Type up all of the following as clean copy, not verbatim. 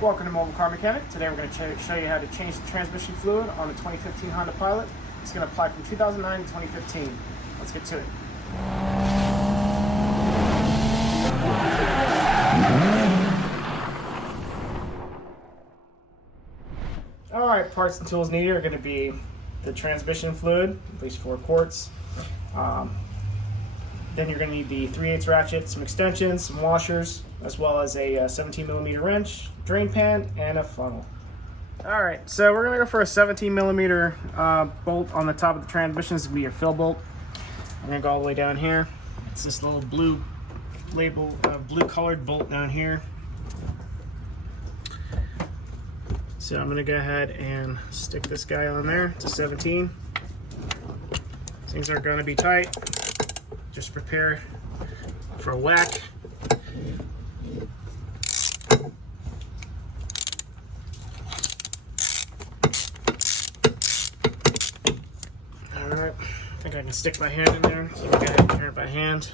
Welcome to Mobile Car Mechanic. Today we're going to show you how to change the transmission fluid on a 2015 Honda Pilot. It's going to apply from 2009 to 2015. Let's get to it. Alright, parts and tools needed are going to be the transmission fluid, at least 4 quarts. Then you're going to need the 3/8 ratchet, some extensions, some washers, as well as a 17mm wrench, drain pan, and a funnel. Alright, so we're going to go for a 17mm bolt on the top of the transmission. This will be your fill bolt. I'm going to go all the way down here. It's this little blue label, blue colored bolt down here. So I'm going to go ahead and stick this guy on there. It's a 17. Things are going to be tight. Just prepare for a whack. Alright, I think I can stick my hand in there, so I'm going to go ahead and turn it by hand.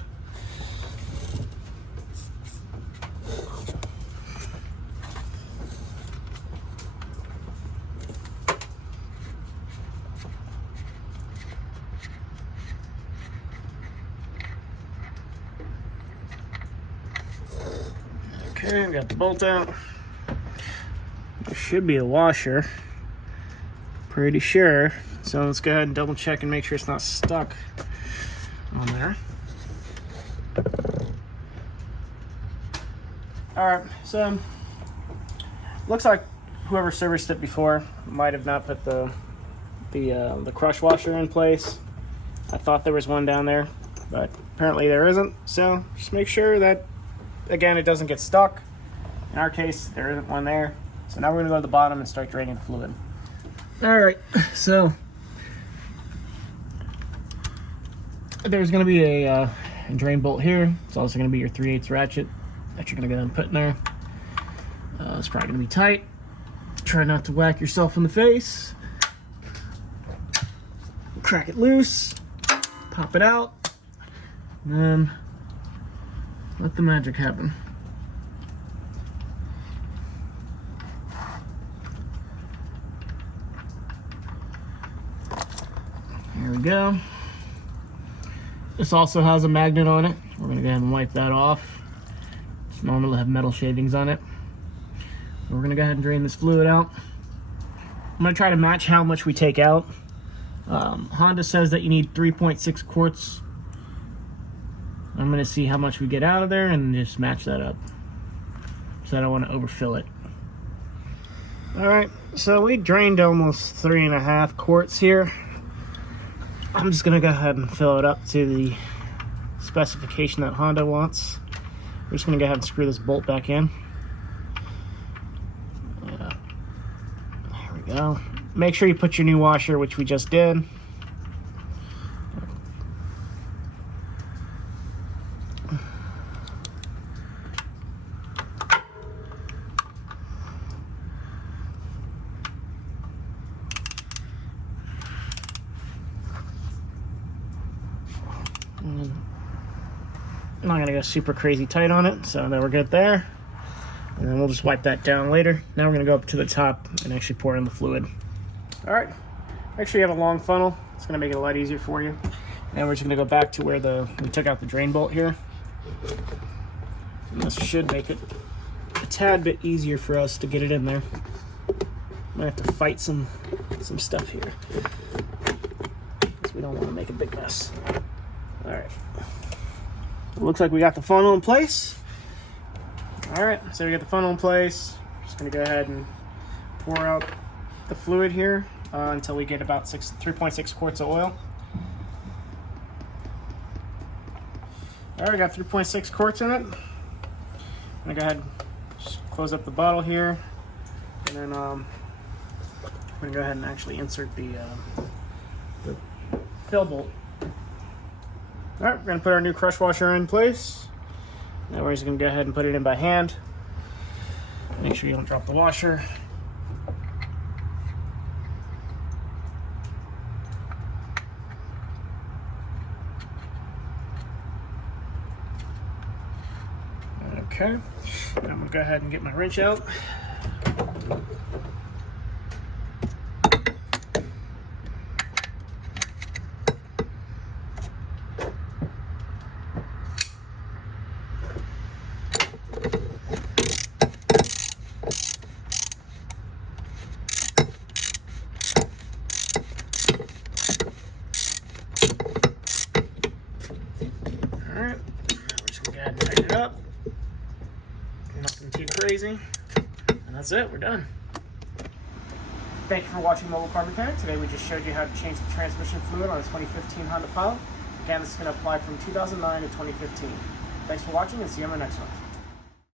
Okay, we got the bolt out. There should be a washer. Pretty sure. So let's go ahead and double check and make sure it's not stuck on there. Alright, so looks like whoever serviced it before might have not put the crush washer in place. I thought there was one down there, but apparently there isn't. So just make sure that, again, it doesn't get stuck. In our case, there isn't one there. So now we're going to go to the bottom and start draining the fluid. Alright, so there's going to be a drain bolt here. It's also going to be your 3/8 ratchet that you're going to go ahead and put in there. It's probably going to be tight. Try not to whack yourself in the face. Crack it loose. Pop it out. And then let the magic happen. Here we go. This also has a magnet on it. We're going to go ahead and wipe that off. It's normal to have metal shavings on it. We're going to go ahead and drain this fluid out. I'm going to try to match how much we take out. Honda says that you need 3.6 quarts. I'm going to see how much we get out of there and just match that up. So I don't want to overfill it. Alright, so we drained almost 3.5 quarts here. I'm just going to go ahead and fill it up to the specification that Honda wants. We're just going to go ahead and screw this bolt back in. Yeah. There we go. Make sure you put your new washer, which we just did. I'm not going to go super crazy tight on it, so then we're good there. And then we'll just wipe that down later. Now we're going to go up to the top and actually pour in the fluid. Alright, make sure you have a long funnel. It's going to make it a lot easier for you. Now we're just going to go back to where we took out the drain bolt here. And this should make it a tad bit easier for us to get it in there. Might have to fight some stuff here, because we don't want to make a big mess. Alright. It looks like we got the funnel in place. Alright, so we got the funnel in place. Just going to go ahead and pour out the fluid here until we get about 3.6 quarts of oil. Alright, got 3.6 quarts in it. I'm going to go ahead and just close up the bottle here. And then I'm going to go ahead and actually insert the fill bolt. Alright, we're going to put our new crush washer in place. Now we're just going to go ahead and put it in by hand. Make sure you don't drop the washer. Okay, I'm going to go ahead and get my wrench out. Alright, we're just gonna go ahead and tighten it up. Nothing too crazy. And that's it, we're done. Thank you for watching Mobile Car Mechanic. Today we just showed you how to change the transmission fluid on a 2015 Honda Pilot. Again, this is going to apply from 2009 to 2015. Thanks for watching and see you on the next one.